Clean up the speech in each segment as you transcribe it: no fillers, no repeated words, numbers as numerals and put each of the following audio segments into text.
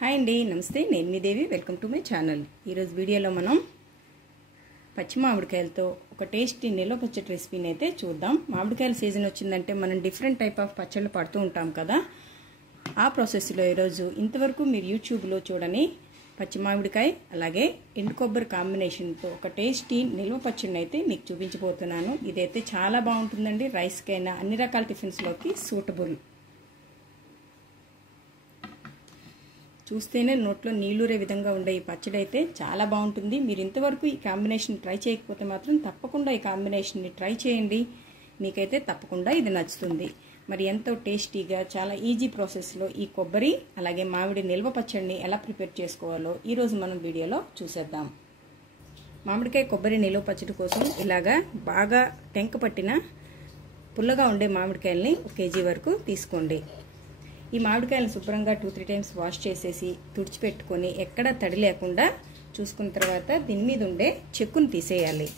Hi అండి, నమస్తే. నేను మీ Devi. Welcome to my channel. ఈరోజు వీడియోలో మనం పచ్చి మామిడికాయలతో ఒక టేస్టీ నిల్వ పచ్చడి రెసిపీని అయితే చూద్దాం. మామిడికాయల సీజన్ వచ్చిందంటే మనం డిఫరెంట్ టైప్ ఆఫ్ పచ్చళ్ళు పడుతూ ఉంటాం కదా. ఆ ప్రాసెస్లో ఈరోజు ఇంతవరకు మీరు యూట్యూబ్లో చూడని పచ్చి మామిడికాయ అలాగే ఎండు కొబ్బరి కాంబినేషన్తో ఒక టేస్టీ నిల్వ పచ్చడిని అయితే మీకు చూపించబోతున్నాను. ఇదైతే చాలా బాగుంటుందండి. రైస్కైనా అన్ని రకాల టిఫిన్స్లోకి సూటబుల్. చూస్తేనే నోట్లో నీళ్ళూరే విధంగా ఉండే ఈ పచ్చడి అయితే చాలా బాగుంటుంది. మీరు ఇంతవరకు ఈ కాంబినేషన్ ట్రై చేయకపోతే మాత్రం తప్పకుండా ఈ కాంబినేషన్ని ట్రై చేయండి. మీకైతే తప్పకుండా ఇది నచ్చుతుంది. మరి ఎంతో టేస్టీగా చాలా ఈజీ ప్రాసెస్లో ఈ కొబ్బరి అలాగే మామిడి నిల్వ పచ్చడిని ఎలా ప్రిపేర్ చేసుకోవాలో ఈరోజు మనం వీడియోలో చూసేద్దాం. మామిడికాయ కొబ్బరి నిల్వ పచ్చడి కోసం ఇలాగా బాగా టెంక పట్టిన పుల్లగా ఉండే మామిడికాయల్ని 1 కేజీ వరకు తీసుకోండి. ఈ మామిడికాయలను శుభ్రంగా 2-3 టైమ్స్ వాష్ చేసేసి తుడిచిపెట్టుకొని ఎక్కడా తడి లేకుండా చూసుకున్న తర్వాత దీని మీద ఉండే చెక్కును తీసేయాలి.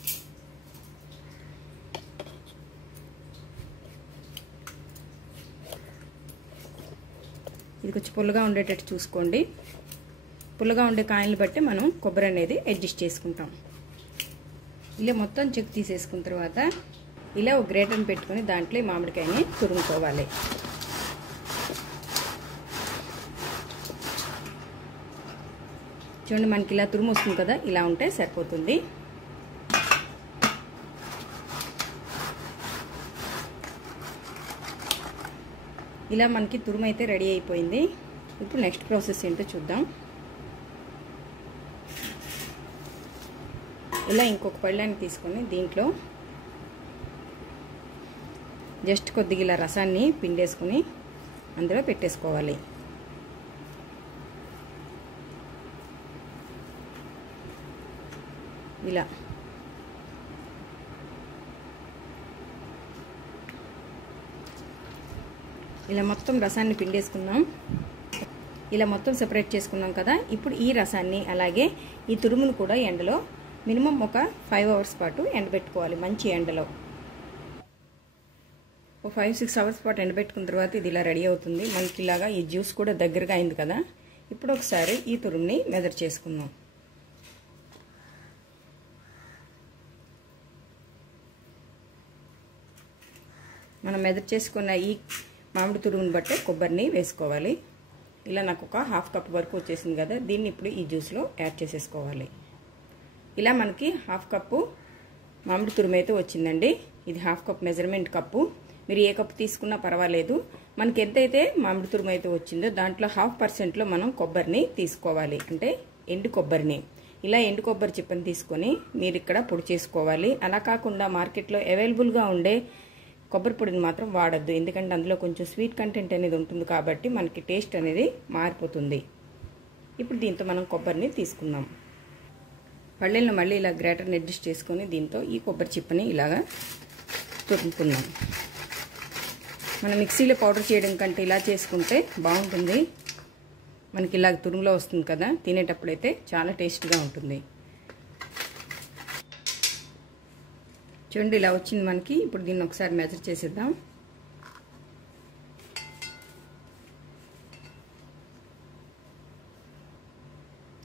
ఇది కొంచెం పుల్లగా ఉండేటట్టు చూసుకోండి. పుల్లగా ఉండే కాయలను బట్టి మనం కొబ్బరి అనేది అడ్జస్ట్ చేసుకుంటాం. ఇలా మొత్తం చెక్కు తీసేసుకున్న తర్వాత ఇలా ఒక గ్రేటర్ని పెట్టుకొని దాంట్లో మామిడికాయని తురుముకోవాలి. చూడండి, మనకి ఇలా తురుము వస్తుంది కదా, ఇలా ఉంటే సరిపోతుంది. ఇలా మనకి తురుము అయితే రెడీ అయిపోయింది. ఇప్పుడు నెక్స్ట్ ప్రాసెస్ ఏంటో చూద్దాం. ఇలా ఇంకొక పళ్ళాన్ని తీసుకొని దీంట్లో జస్ట్ కొద్దిగా ఇలా రసాన్ని పిండేసుకుని అందులో పెట్టేసుకోవాలి. ఇలా మొత్తం రసాన్ని పిండేసుకున్నాం. ఇలా మొత్తం సెపరేట్ చేసుకున్నాం కదా. ఇప్పుడు ఈ రసాన్ని అలాగే ఈ తురుమును కూడా ఎండలో మినిమం ఒక 5 అవర్స్ పాటు ఎండబెట్టుకోవాలి. మంచి ఎండలో ఒక 5-6 అవర్స్ పాటు ఎండబెట్టుకున్న తర్వాత ఇది ఇలా రెడీ అవుతుంది. మనకి ఇలాగా ఈ జ్యూస్ కూడా దగ్గరగా అయింది కదా. ఇప్పుడు ఒకసారి ఈ తురుముని మెజర్ చేసుకుందాం. మనం మెజర్ చేసుకున్న ఈ మామిడి తురుముని బట్టే కొబ్బరిని వేసుకోవాలి. ఇలా నాకు ఒక 1/2 కప్ వరకు వచ్చేసింది కదా. దీన్ని ఇప్పుడు ఈ జ్యూస్లో యాడ్ చేసేసుకోవాలి. ఇలా మనకి 1/2 కప్పు మామిడి తురుము అయితే వచ్చిందండి. ఇది 1/2 కప్ మెజర్మెంట్ కప్పు. మీరు ఏ కప్పు తీసుకున్నా పర్వాలేదు. మనకి ఎంతైతే మామిడి తురుము అయితే వచ్చిందో దాంట్లో 0.5%లో మనం కొబ్బరిని తీసుకోవాలి. అంటే ఎండు కొబ్బరిని. ఇలా ఎండు కొబ్బరి చిప్పని తీసుకొని మీరు ఇక్కడ పొడి చేసుకోవాలి. అలా కాకుండా మార్కెట్లో అవైలబుల్గా ఉండే కొబ్బరి పొడిని మాత్రం వాడద్దు. ఎందుకంటే అందులో కొంచెం స్వీట్ కంటెంట్ అనేది ఉంటుంది కాబట్టి మనకి టేస్ట్ అనేది మారిపోతుంది. ఇప్పుడు దీంతో మనం కొబ్బరిని తీసుకుందాం. పళ్ళెలను మళ్ళీ ఇలా గ్రేటర్ని అడ్జస్ట్ చేసుకొని దీంతో ఈ కొబ్బరి చిప్పని ఇలాగా తురుముకుందాం. మనం మిక్సీలో పౌడర్ చేయడం కంటే ఇలా చేసుకుంటే బాగుంటుంది. మనకి ఇలా తురుములో వస్తుంది కదా, తినేటప్పుడైతే చాలా టేస్ట్గా ఉంటుంది. చూడండి, ఇలా వచ్చింది మనకి. ఇప్పుడు దీన్ని ఒకసారి మెజర్ చేసేద్దాం.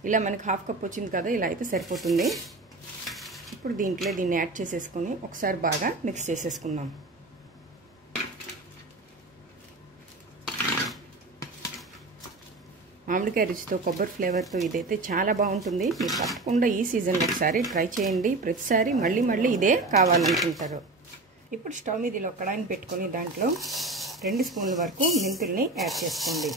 ఇలా మనకి 1/2 కప్ వచ్చింది కదా, ఇలా అయితే సరిపోతుంది. ఇప్పుడు దీంట్లో దీన్ని యాడ్ చేసేసుకొని ఒకసారి బాగా మిక్స్ చేసేసుకుందాం. మామిడికాయ రుచితో కొబ్బరి ఫ్లేవర్తో ఇదైతే చాలా బాగుంటుంది. మీరు తప్పకుండా ఈ సీజన్లో ఒకసారి ట్రై చేయండి. ప్రతిసారి మళ్ళీ మళ్ళీ ఇదే కావాలనుకుంటారు. ఇప్పుడు స్టవ్ మీద ఇలా కడాయిని పెట్టుకొని దాంట్లో 2 స్పూన్ల వరకు మెంతుల్ని యాడ్ చేసుకోండి.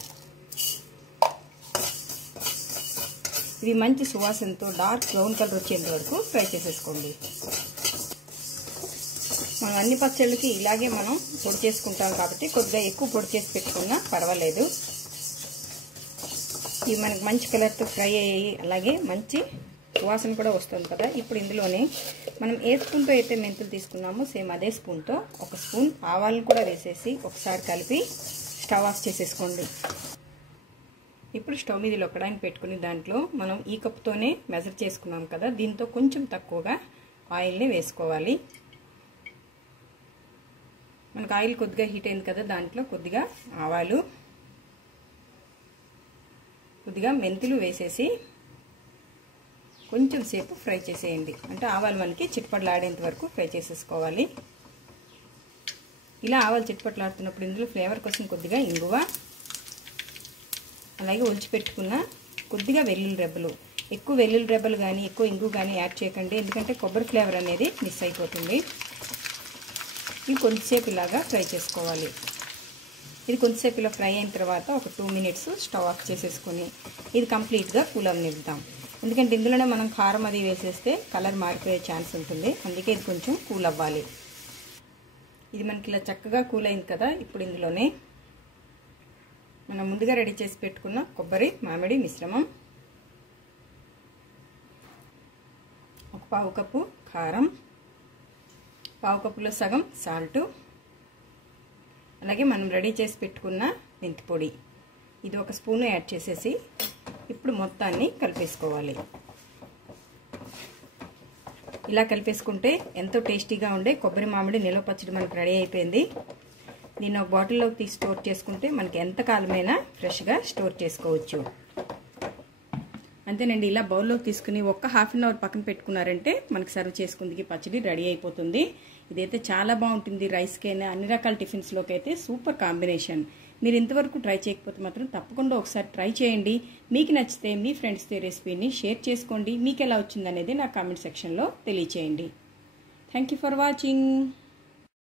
ఇవి మంచి సువాసనతో డార్క్ బ్రౌన్ కలర్ వచ్చేంత వరకు ఫ్రై చేసేసుకోండి. మనం అన్ని పచ్చళ్ళకి ఇలాగే మనం పొడి చేసుకుంటాం కాబట్టి కొద్దిగా ఎక్కువ పొడి చేసి పెట్టుకున్నా పర్వాలేదు. ఇవి మనకి మంచి కలర్తో ఫ్రై అయ్యాయి. అలాగే మంచి వాసన కూడా వస్తుంది కదా. ఇప్పుడు ఇందులోనే మనం ఏ స్పూన్తో అయితే మెంతులు తీసుకున్నామో సేమ్ అదే స్పూన్తో 1 స్పూన్ ఆవాలను కూడా వేసేసి ఒకసారి కలిపి స్టవ్ ఆఫ్ చేసేసుకోండి. ఇప్పుడు స్టవ్ మీద కడాయిని పెట్టుకుని దాంట్లో మనం ఈ కప్తోనే మెజర్ చేసుకున్నాం కదా, దీంతో కొంచెం తక్కువగా ఆయిల్ని వేసుకోవాలి. మనకు ఆయిల్ కొద్దిగా హీట్ అయింది కదా, దాంట్లో కొద్దిగా ఆవాలు, కొద్దిగా మెంతులు వేసేసి కొంచెం సేపు ఫ్రై చేసేయండి. అంటే ఆవాలు మనకి చిట్పట్లాడేంత వరకు ఫ్రై చేసేసుకోవాలి. ఇలా ఆవాలు చిట్పట్లాడుతున్నప్పుడు ఇందులో ఫ్లేవర్ కోసం కొద్దిగా ఇంగువ, అలాగే ఒలిచిపెట్టుకున్న కొద్దిగా వెల్లుల్లి రెబ్బలు. ఎక్కువ వెల్లుల్లి రెబ్బలు కానీ ఎక్కువ ఇంగు కానీ యాడ్ చేయకండి, ఎందుకంటే కొబ్బరి ఫ్లేవర్ అనేది మిస్ అయిపోతుంది. ఇవి కొంచెంసేపు ఇలాగా ఫ్రై చేసుకోవాలి. ఇది కొంచెంసేపు ఇలా ఫ్రై అయిన తర్వాత ఒక 2 మినిట్స్ స్టవ్ ఆఫ్ చేసేసుకొని ఇది కంప్లీట్గా కూల్ అవనిద్దాం. ఎందుకంటే ఇందులోనే మనం కారం అది వేసేస్తే కలర్ మారిపోయే ఛాన్స్ ఉంటుంది. అందుకే ఇది కొంచెం కూల్ అవ్వాలి. ఇది మనకి ఇలా చక్కగా కూల్ అయింది కదా. ఇప్పుడు ఇందులోనే మనం ముందుగా రెడీ చేసి పెట్టుకున్న కొబ్బరి మామిడి మిశ్రమం, ఒక పావు కప్పు కారం, పావు కప్పులో సగం సాల్ట్, అలాగే మనం రెడీ చేసి పెట్టుకున్న మెంతి పొడి, ఇది ఒక స్పూన్ యాడ్ చేసేసి ఇప్పుడు మొత్తాన్ని కలిపేసుకోవాలి. ఇలా కలిపేసుకుంటే ఎంతో టేస్టీగా ఉండే కొబ్బరి మామిడి నిల్వ పచ్చడి మనకు రెడీ అయిపోయింది. దీన్ని ఒక బాటిల్లోకి తీసి స్టోర్ చేసుకుంటే మనకి ఎంత కాలమైనా ఫ్రెష్గా స్టోర్ చేసుకోవచ్చు. అంతేనండి. ఇలా బౌల్లోకి తీసుకుని ఒక హాఫ్ అన్ అవర్ పక్కన పెట్టుకున్నారంటే మనకి సర్వ్ చేసుకుందికి పచ్చడి రెడీ అయిపోతుంది. ఇదైతే చాలా బాగుంటుంది. రైస్కైనా అన్ని రకాల టిఫిన్స్లోకి అయితే సూపర్ కాంబినేషన్. మీరు ఇంతవరకు ట్రై చేయకపోతే మాత్రం తప్పకుండా ఒకసారి ట్రై చేయండి. మీకు నచ్చితే మీ ఫ్రెండ్స్తో రెసిపీని షేర్ చేసుకోండి. మీకు ఎలా వచ్చిందనేది నా కామెంట్ సెక్షన్లో తెలియచేయండి. Thank you for watching.